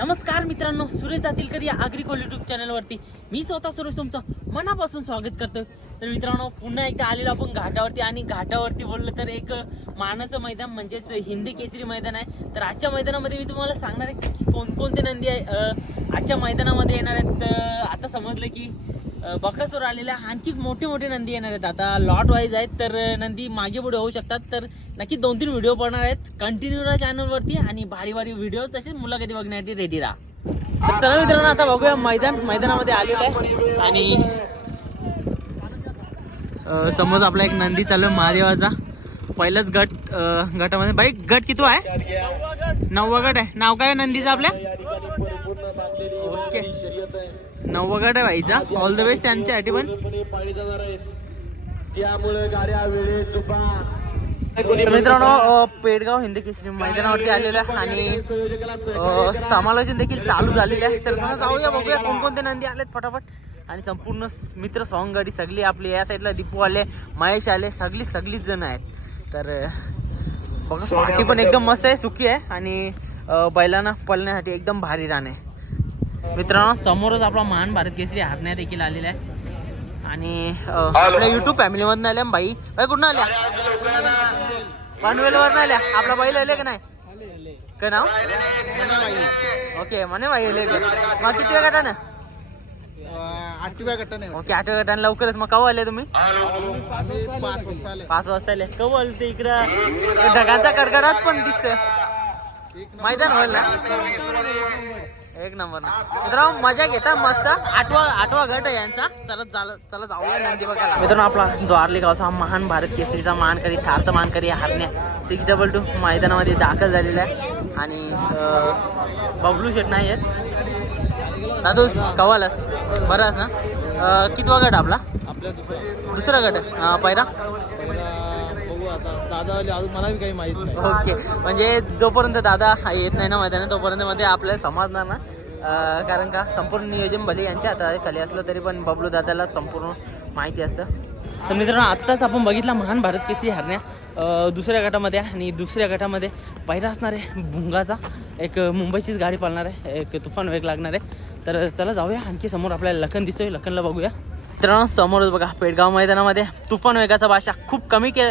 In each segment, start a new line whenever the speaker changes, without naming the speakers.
नमस्कार मित्रांनो सुरेश दातीलकर या अग्रिकोल युट्यूब चॅनलवरती मी स्वतः सुरेश तुमचं मनापासून स्वागत करतो तर मित्रांनो पुन्हा एकदा आलेलो आपण घाटावरती आणि घाटावरती बोललं तर एक मानाचं मैदान म्हणजेच हिंदी केसरी मैदान आहे. तर आजच्या मैदानामध्ये मी तुम्हाला सांगणार आहे की कोणकोणते नंदी आहे आजच्या मैदानामध्ये येणार आहेत. तर आता समजलं की बकासूर आलेल्या आणखी मोठे मोठे नंदी येणार आहेत. आता लॉट वाईज आहेत तर नंदी मागे पुढे होऊ शकतात. तर नक्की दोन तीन व्हिडिओ पडणार आहेत. कंटिन्यू राहा चॅनलवरती आणि भारी भारी व्हिडिओ तसेच मुलाखती बघण्यासाठी रेडी राहा तर चला मित्रांनो आता बघूया मैदान मैदानामध्ये आलेलं आहे. आणि समज समोर आपला एक नंदी चालू आहे महादेवाचा. पहिलाच गट गटामध्ये. बाई गट किती आहे? नववा गट आहे. नाव काय आहे नंदीचं आपल्या? आहे बाईचा ऑल द बेस्ट त्यांच्यासाठी पण.
त्यामुळे गाड्या वेळेत दुपार
तर मित्रांनो पेडगाव हिंदी केसरी मैदानावरती आलेलं आहे आणि समालोचन देखील चालू झालेले आहे. तर जाऊया बघूया कोणकोणते नंदी आलेत फटाफट. आणि संपूर्ण मित्र सॉंग गाडी सगळी आपली या साईडला दीपू आले महेश आले सगळी सगळीच जण आहेत. तर बघा पण एकदम मस्त आहे सुखी आहे. आणि बैलांना पळण्यासाठी एकदम भारी आहे. मित्रांनो समोरच आपला महान भारत केसरी हारण्या देखील आलेला आहे. आणि आपल्या युट्यूब फॅमिलीमधून आल्या बाई? बाई कुठून आल्या? पनवेलवर आल्या. आपला बैल आले का नाही? काय नाव? ओके म्हणे बाई आले का? मग किती वेळ गटानं?
आठव्या गटाने
ओके आठव्या गटानं लवकरच. मग कवा आले तुम्ही?
पाच वाजता आले
पाच वाजता आले. कवा आले ते इकडं? ढगांचा कडकडाट पण दिसतंय. मैदान होईल ना? एक नंबर ना. मित्रांनो मजा घेता मस्त. आठवा आठवा गट आहे यांचा. चला चला चला जाऊया नंदी बघायला. मित्रांनो आपला द्वारली गावचा हा महान भारत केसरीचा मानकरी थारचा मानकरी हारण्या सिक्स डबल टू मैदानामध्ये दाखल झालेला आहे. आणि बबलू शेट नाही आहेत. दादूस कवालस. बरं आहेस ना? कितवा गट आपला?
आपल्या दुसऱ्या
दुसरा गट पहिला
बघू आता. दादा अजून मला काही माहीत नाही.
ओके. म्हणजे जोपर्यंत दादा येत नाही ना मैदानात तोपर्यंत मध्ये आपल्याला समजणार ना कारण का संपूर्ण नियोजन भले यांच्या हातात खाली असलं तरी पण बबलू दादाला संपूर्ण माहिती असतं. तर मित्रांनो आत्ताच आपण बघितला महान भारत केसरी हरण्या दुसऱ्या गटामध्ये आणि दुसऱ्या गटामध्ये पहिला असणार आहे भुंगाचा. एक मुंबईचीच गाडी पाळणार आहे एक तुफान वेग लागणार आहे. तर चला जाऊया आणखी समोर आपल्याला लखन दिसतोय लखनला बघूया. मित्रांनो समोरच बघा पेडगाव मैदानामध्ये तुफान वेगाचा भाषा खूप कमी के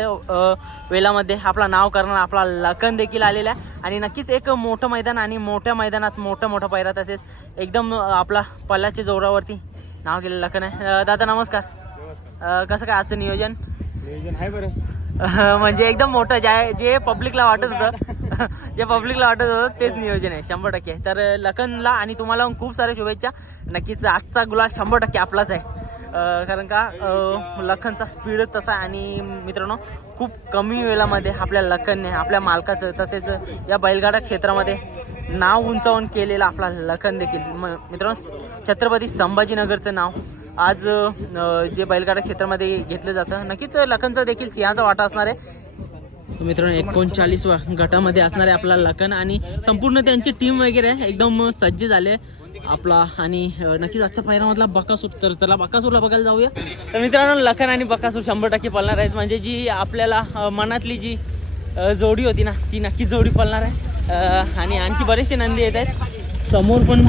वेळामध्ये आपला नाव करणार आपला लखन देखील आलेला आहे. आणि नक्कीच एक मोठं मैदान आणि मोठ्या मैदानात मोठं मोठं पैरा तसेच एकदम आपला पल्ल्याच्या जोरावरती नाव केलेलं लखन आहे. दादा नमस्कार. कसं काय आजचं नियोजन?
नियोजन आहे बरं.
म्हणजे एकदम मोठं जे जे पब्लिकला वाटत होतं जे पब्लिकला वाटत होतं तेच नियोजन आहे शंभर टक्के. तर लखनला आणि तुम्हाला खूप साऱ्या शुभेच्छा. नक्कीच आजचा गुलाल शंभर टक्के आपलाच आहे. कारण का लखनचा स्पीड तसा आहे आणि मित्रांनो खूप कमी वेळामध्ये आपल्या लखनने आपल्या मालकाचं तसेच या बैलगाडा क्षेत्रामध्ये नाव उंचावून केलेलं आपला लखन देखील. म मित्रांनो छत्रपती संभाजीनगरचं नाव आज जे बैलगाडा क्षेत्रामध्ये घेतलं जातं. नक्कीच लखनचा देखील सिंहाचा वाटा असणार आहे. मित्रांनो एकोणचाळीस गटामध्ये असणार आहे आपला लखन आणि संपूर्ण त्यांची टीम वगैरे एकदम सज्ज झाले. आपला आणि नक्कीच नक्कीच आजच्या पहिल्यामधला बकासूर तर चला बकासूरला बघायला जाऊया. तर मित्रांनो लखन आणि बकासूर शंभर टक्के पळणार आहेत. म्हणजे जी आपल्याला मनातली जी जोडी होती ना ती नक्कीच जोडी पळणार आहे. आणि आणखी बरेचसे नंदी येत आहेत. समोर पण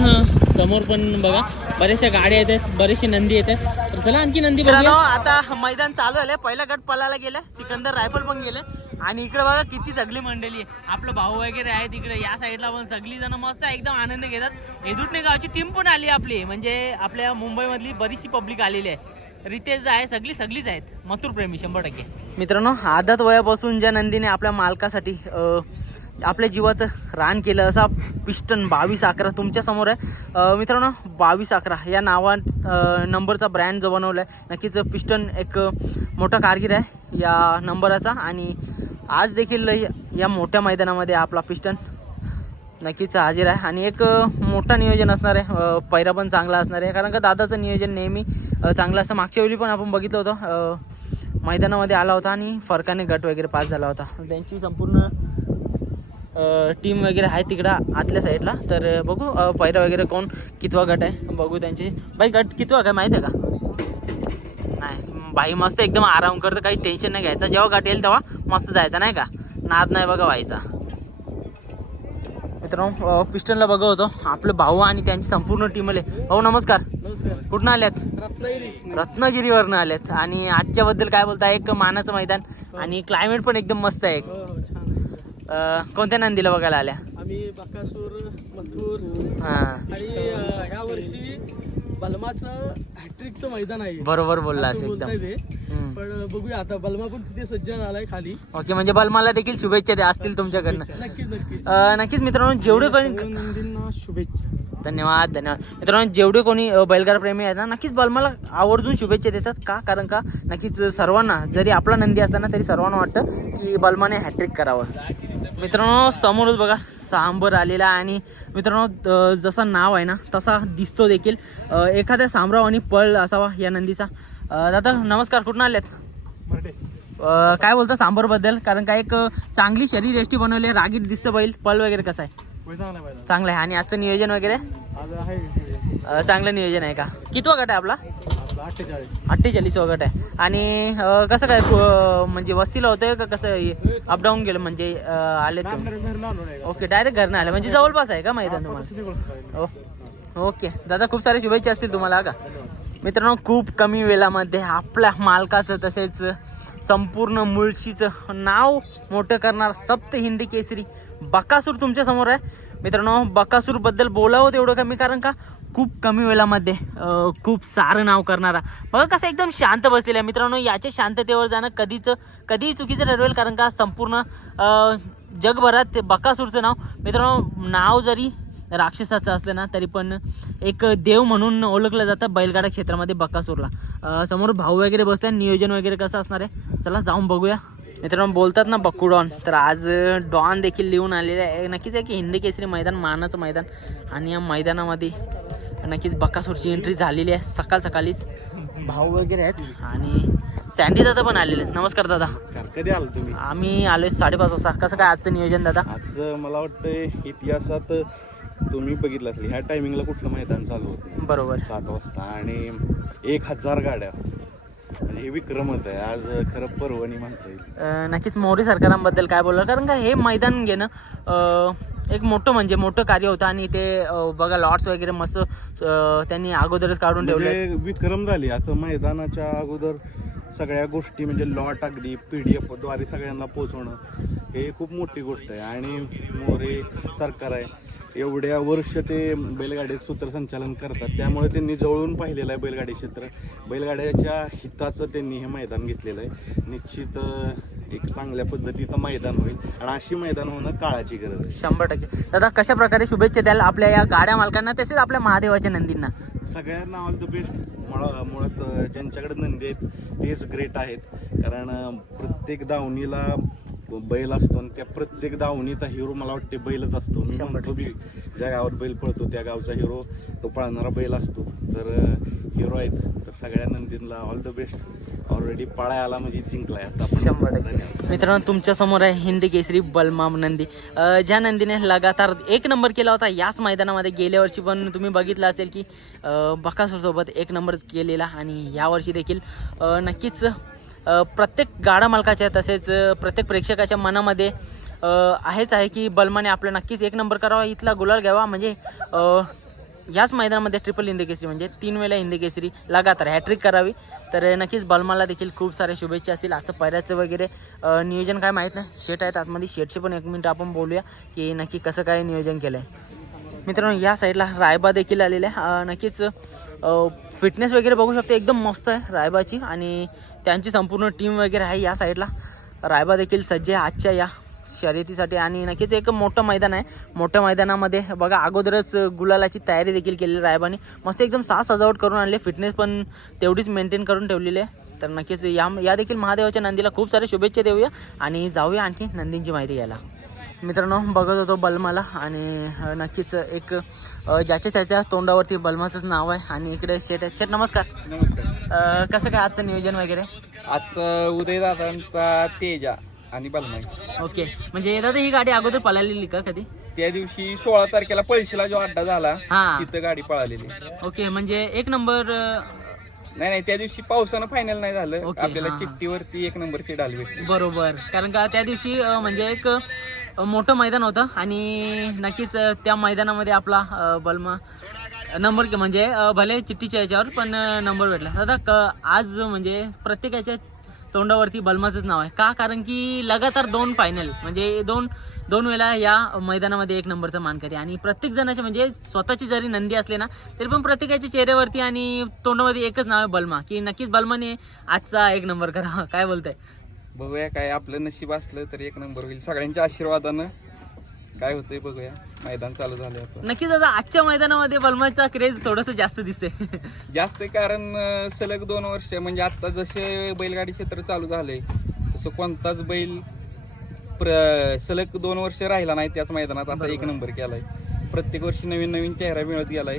समोर पण बघा. बऱ्याचशा गाड्या येत आहेत बरेचसे नंदी येत आहेत तर चला आणखी नंदी बघूया. आता मैदान चालू झालंय. पहिला गट पळायला गेलं सिकंदर रायफल पण गेले. आणि इकडे बघा किती सगळी मंडळी आहे. आपलं भाऊ वगैरे आहेत इकडे. या साईडला पण सगळी जण मस्त एकदम आनंद घेतात. एदुटणे गावची टीम पण आली आपली. म्हणजे आपल्या मुंबईमधली बरीचशी पब्लिक आलेली आहे. रितेश आहे सगळी सगळीच आहेत. मथुर प्रेमी शंभर टक्के. मित्रांनो आदत वयापासून ज्या नंदीने आपल्या मालकासाठी अं, आपल्या जीवाचं रान केलं असा पिस्टन बावीस अकरा तुमच्यासमोर आहे. मित्रांनो बावीस अकरा या नावा नंबरचा ब्रँड जो बनवला आहे नक्कीच पिस्टन एक मोठा कारगिर आहे या नंबराचा. आणि आज देखील या- या मोठ्या मैदानामध्ये आपला पिस्टन नक्कीच हाजीर आहे. आणि एक मोठा नियोजन असणार आहे. पैरा पण चांगला असणार आहे. कारण का दादाचं नियोजन नेहमी चांगलं असतं. मागच्या वेळी पण आपण बघितलं होतं. मैदानामध्ये आला होता आणि फरकाने गट वगैरे पास झाला होता. त्यांची संपूर्ण टीम वगैरे आहे तिकडं आतल्या साईडला तर बघू पैरा वगैरे कोण कितवा गट आहे बघू त्यांचे. बाई गट कितवा काय माहिती आहे का? नाही बाई मस्त एकदम आराम करतं काही टेन्शन नाही घ्यायचं. जेव्हा गट येईल तेव्हा मस्त जायचं नाही का? नाद नाही बघा व्हायचा. मित्रांनो पिस्टनला बघत होतो. आपलं भाऊ आणि त्यांची संपूर्ण टीम आले भाऊ नमस्कार.
नमस्कार.
कुठून आल्यात?
रत्नागिरी.
रत्नागिरीवरनं आल्यात. आणि आजच्या बद्दल काय बोलता एक मानाचं मैदान आणि क्लायमेट पण एकदम मस्त आहे.
हो हो आहे
अं, कोणत्या नंदीला बघायला आल्या?
आम्ही बकासूर मथुर
हा.
आणि अं, ह्या वर्षी बलमाचं हॅट्रिकचं मैदान आहे.
बरोबर बोललास
असं
एकदम. हम्म.
पण बघूया आता बलमा पण तिथे सज्ज झालाय खाली.
ओके म्हणजे बलमाला देखील शुभेच्छा द्या असतील तुमच्याकडनं.
नक्कीच नक्कीच.
अं, नक्कीच मित्रांनो जेवढे कोणी
नंदींना शुभेच्छा.
धन्यवाद धन्यवाद. मित्रांनो जेवढे कोणी अ, बैलगाडा प्रेमी आहेत ना नक्कीच बलमाला आवर्जून शुभेच्छा देतात. का? कारण का? नक्कीच सर्वांना जरी आपला नंदी असताना तरी सर्वांना वाटतं की बलमाने हॅट्रिक करावं. मित्रांनो समोरच बघा सांबर आलेला आणि मित्रांनो जसं नाव आहे ना तसा दिसतो देखील. एखाद्या सांबराव आणि पळ असावा या नंदीचा. दादा नमस्कार कुठून आल्यात अ, काय बोलता सांबरबद्दल? कारण का एक चांगली शरीर एष्टी बनवली रागीट दिसतं बैल. पळ वगैरे कसं आहे? चांगलं आहे आणि आजचं नियोजन वगैरे? चांगलं नियोजन आहे का? कितवा गट आहे आपला?
अठ्ठेचाळीस
गट आहे. आणि अ, कसं काय अ, म्हणजे वस्तीला होतंय का कसं अपडाऊन गेलं म्हणजे अ, आले तुम्ही ओके डायरेक्ट घरनं आले. म्हणजे जवळपास आहे का मैदान तुम्हाला? ओ ओके दादा खूप सारे शुभेच्छा असतील तुम्हाला का? मित्रांनो खूप कमी वेळामध्ये आपल्या मालकाचं तसेच संपूर्ण मुळशीचं नाव मोठं करणार सप्त हिंदी केसरी बकासूर तुमच्यासमोर आहे. मित्रांनो बकासूरबद्दल बोलावं तेवढं कमी कारण का खूप कमी वेळामध्ये खूप सारं नाव करणारा. बघा कसं एकदम शांत बसलेलं आहे. मित्रांनो याच्या शांततेवर जाणं कधीच कधीही चुकीचं ठरवेल कारण का संपूर्ण जगभरात ते बकासूरचं नाव. मित्रांनो नाव जरी राक्षसाचं असलं ना तरी पण एक देव म्हणून ओळखलं जातं बैलगाडा क्षेत्रामध्ये बकासूरला. समोर भाऊ वगैरे बसतात नियोजन वगैरे कसं असणार आहे? चला जाऊन बघूया. मित्रांनो बोलतात ना बक्कू डॉन तर आज डॉन देखील लिहून आलेले आहे. नक्कीच आहे की हिंदी केसरी मैदान मानाचं मैदान. आणि या मैदानामध्ये नक्कीच बकासूरची एंट्री झालेली आहे. सकाळ सकाळीच. भाऊ वगैरे आहेत? आणि सँडी दादा पण आलेले आहेत. नमस्कार दादा.
कधी आलो तुम्ही?
आम्ही आलोय साडेपाच वाजता. कसं काय आजचं नियोजन दादा?
आज मला वाटतं इतिहासात तुम्ही बघितलं ह्या टायमिंगला कुठलं मैदान चालू होतं
बरोबर.
सात वाजता आणि एक हजार गाड्या. म्हणजे हे विक्रमच आहे. आज खरं पर्वणी म्हणता येईल.
अं, नक्कीच मोरी सरकारांबद्दल काय बोलणार? कारण का हे मैदान घेणं अं, एक मोठं म्हणजे मोठं कार्य होतं आणि ते अं, बघा लॉट्स वगैरे मस्त अं, त्यांनी अगोदरच काढून ठेवले
म्हणजे विक्रम झाली. आता मैदानाच्या अगोदर सगळ्या गोष्टी म्हणजे लॉट अगदी पी डी एफद्वारे सगळ्यांना पोचवणं हे खूप मोठी गोष्ट आहे आणि मोरे सरकार आहे. एवढ्या वर्ष ते बैलगाडी सूत्रसंचालन करतात. त्यामुळे त्यांनी जवळून पाहिलेलं आहे बैलगाडी क्षेत्र. बैलगाड्याच्या हिताचं त्यांनी हे मैदान घेतलेलं आहे. निश्चित एक चांगल्या पद्धतीचं मैदान होईल आणि अशी मैदान होणं काळाची गरज आहे.
शंभर टक्के. दादा कशा प्रकारे शुभेच्छा द्याल आपल्या या गाड्या मालकांना? तसेच आपल्या महादेवाच्या नंदींना.
सगळ्यांना ऑल द बेस्ट मुळा मुळात ज्यांच्याकडे नंदी आहेत तेच ग्रेट आहेत. कारण प्रत्येक दावणीला बैल असतो आणि त्या प्रत्येक दावणीचा हिरो मला वाटते बैलच असतो. मी म्हणतो बी ज्या गावात बैल पळतो त्या गावचा हिरो तो पळणारा बैल असतो. तर हिरो आहेत. तर सगळ्या नंदींना ऑल द बेस्ट ऑलरेडी पळाय आला म्हणजे जिंकलाय. आता
शंभर टक्के. मित्रांनो तुमच्यासमोर आहे हिंदी केसरी बलमाम नंदी. अं, ज्या नंदीने लगातार एक नंबर केला होता याच मैदानामध्ये गेल्या वर्षी पण तुम्ही बघितलं असेल की बकासूरसोबत एक नंबर केलेला आणि यावर्षी देखील नक्कीच प्रत्येक गाडा मालकाच्या तसेच प्रत्येक प्रेक्षकाच्या मनामध्ये आहेच आहे की बलमाने आपलं नक्कीच एक नंबर करावा इथला गुलाल घ्यावा. म्हणजे याच मैदानामध्ये ट्रिपल हिंदी केसरी म्हणजे तीन वेळा हिंदी केसरी लगातार हॅट्रिक करावी. तर नक्कीच बलमाला देखील खूप साऱ्या शुभेच्छा असतील. आजचं पहिल्याचं वगैरे नियोजन काय माहीत नाही. शेट आहेत आतमध्ये. शेटचे पण एक मिनिट आपण बोलूया की नक्की कसं काय नियोजन केलं आहे मित्रांनो या साईडला रायबा देखील आलेला आहे नक्कीच फिटनेस वगैरे बघू शकतो. एकदम मस्त आहे रायबाची आणि त्यांची संपूर्ण टीम वगैरे आहे या साईडला रायबा देखील सज्ज आहे आजच्या या शर्यतीसाठी. आणि नक्कीच एक मोठं मैदान आहे. मोठ्या मैदानामध्ये बघा अगोदरच गुलालाची तयारी देखील केलेली रायबाने. मस्त एकदम साज सजावट करून आणले फिटनेस पण तेवढीच मेंटेन करून ठेवलेली आहे. तर नक्कीच या या देखील महादेवाच्या नंदीला खूप साऱ्या शुभेच्छा देऊया. आणि जाऊया आणखी नंदींची माहिती घ्यायला. मित्रांनो बघत होतो बलमाला आणि नक्कीच एक ज्याच्या त्याच्या तोंडावरती बलमाचंच नाव आहे आणि इकडे शेट आहे शेट नमस्कार.
नमस्कार.
कसं काय आजचं नियोजन वगैरे?
आजचं उदयदादांचा तेजा आणि बलमाई
ओके. म्हणजे दादा ही गाडी अगोदर पळालेली का कधी?
त्या दिवशी सोळा तारखेला पळशीला जो अड्डा झाला
हा.
तिथं गाडी पळालेली.
ओके म्हणजे एक नंबर
नाही नाही त्या दिवशी पावसानं फायनल नाही झालं. आपल्याला. चिठ्ठीवरती एक नंबरची डाल भेटली.
बरोबर. कारण का त्या दिवशी म्हणजे एक मोठं मैदान होतं आणि नक्कीच त्या मैदानामध्ये आपला बल्म बलमा नंबर म्हणजे भले चिठ्ठीच्या याच्यावर पण नंबर भेटला. दादा क आज म्हणजे प्रत्येकाच्या तोंडावरती बलमाचंच नाव आहे. का? कारण की लगातार दोन फायनल म्हणजे दोन दोन वेळा या मैदानामध्ये एक नंबरचा मानकरी आणि प्रत्येक जणाचे म्हणजे स्वतःची जरी नंदी असले ना तरी पण प्रत्येकाच्या चेहऱ्यावरती आणि तोंडामध्ये एकच नाव आहे बलमा. की नक्कीच बलमाने आजचा एक नंबर करा काय बोलतंय?
बघूया काय आपलं नशीब असलं तर एक नंबर होईल. सगळ्यांच्या आशीर्वादानं काय होतंय बघूया. मैदान चालू झाले आता.
नक्कीच आता आजच्या मैदानामध्ये बलमाचा क्रेज थोडंसं जास्त दिसते
जास्त कारण अं, सलग दोन वर्ष म्हणजे आता जसे बैलगाडी क्षेत्र चालू झालंय तसं कोणताच बैल प्र सलग दोन वर्ष राहिला नाही त्याच मैदानात असा एक नंबर केलाय. प्रत्येक वर्षी नवीन नवीन चेहरा मिळत गेलाय.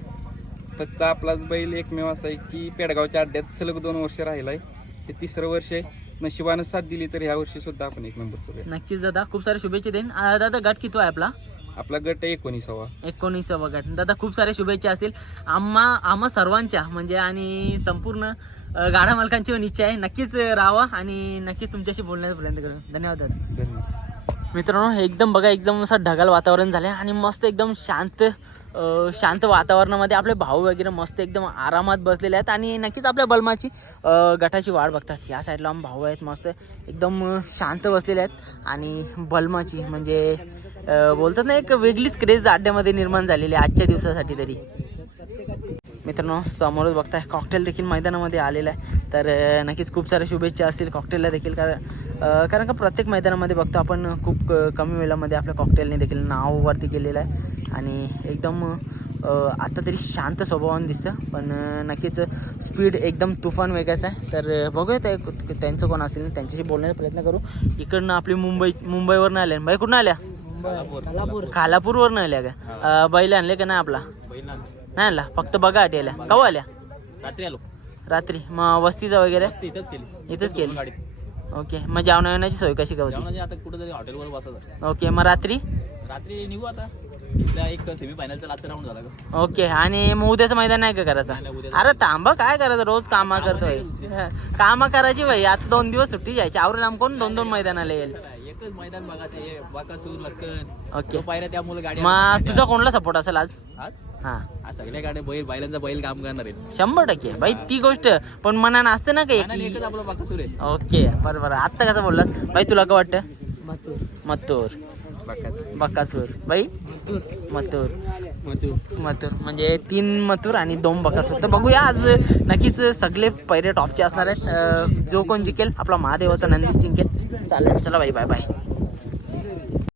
फक्त आपलाच बैल एकमेव असा आहे की पेडगावच्या अड्ड्यात सलग दोन वर्ष राहिलाय. हे तिसरं वर्ष आहे. नशिबानं साथ दिली तर ह्या वर्षी सुद्धा आपण एक नंबर करूया.
नक्कीच दादा खूप सारे शुभेच्छा देईन. दादा गट किती आहे आपला?
आपला गट आहे एकोणीसावा.
एकोणीसावा गट. दादा खूप सारे शुभेच्छा असतील. आम्हा आम्हा सर्वांच्या म्हणजे आणि संपूर्ण अं, गाडा मालकांची पण इच्छा आहे. नक्कीच राहावा आणि नक्कीच तुमच्याशी बोलण्याचा प्रयत्न करू. धन्यवाद दादा.
धन्यवाद.
मित्रांनो एकदम बघा एकदम असं ढगाल वातावरण झालं आणि मस्त एकदम शांत शांत वातावरणामध्ये आपले भाऊ वगैरे मस्त एकदम आरामात बसलेले आहेत आणि नक्कीच आपल्या बलमाची गटाची वाढ बघतात. या साईडला आम भाऊ आहेत मस्त एकदम शांत बसलेले आहेत. आणि बलमाची म्हणजे बोलतात ना एक वेगळीच क्रेज अड्ड्यामध्ये निर्माण झालेली आहे आजच्या दिवसासाठी तरी. मित्रांनो समोरच बघताय कॉकटेल देखील मैदानामध्ये आलेला आहे. तर नक्कीच खूप साऱ्या शुभेच्छा असतील कॉकटेलला देखील. कारण कारण का प्रत्येक मैदानामध्ये बघतो आपण खूप क- कमी वेळामध्ये आपल्या कॉकटेलने देखील नाव वरती केलेलं आहे. आणि एकदम अं, आता तरी शांत स्वभावानं दिसतं पण नक्कीच स्पीड एकदम तुफान वेगाचं आहे. तर बघूया ते त्यांचं कोण असेल त्यांच्याशी बोलण्याचा प्रयत्न करू. इकडनं आपली मुंबई मुंबईवरनं आल्या. बाई कुठून आल्या? खालापूरवरनं आल्या का? बैल आणले का नाही आपला? नाही आणला. फक्त बघा आटी आल्या कवा आल्या?
रात्री आलो.
रात्री. मग वस्तीचा वगैरे?
इथंच केली.
इथंच केली. ओके. मग जेवण येण्याची सोय कशी का होती?
आता कुठेतरी हॉटेलवर बसत
ओके. मग रात्री?
रात्री निघू आता. इथला एक सेमी फायनलचा लास्ट राऊंड झाला का
ओके आणि मग उद्याचं मैदान नाही का करायचं? अरे थांबा काय करायचं? रोज कामा करतोय. कामा करायची भाई आता दोन दिवस सुट्टी जायची आवरेल आम कोण दोन दोन मैदानाला येईल?
एकच मैदान बघायचं हे
ओके.
पायऱ्या त्यामुळे गाडी
मग तुझा कोणला सपोर्ट असेल आज?
आज?
हा.
आज सगळ्या गाड्या बैल बैलांचा बैल काम करणार आहेत.
शंभर टक्के. भाई ती गोष्ट पण मनानं असते ना काही
आणि एकच आपलं बाकासूर आहे.
ओके बरं बरं. आत्ता कसं बोललात? भाई तुला काय वाटतं? मथुर. बकासूर. बाई मथुर. मथुर. म्हणजे तीन मथुर आणि दोन बकासूर. तर बघूया आज नक्कीच सगळे पहिले टॉपचे असणार आहेत. जो कोण जिंकेल आपला महादेवाचा नंदी जिंकेल. चालेल चला बाई बाय बाय.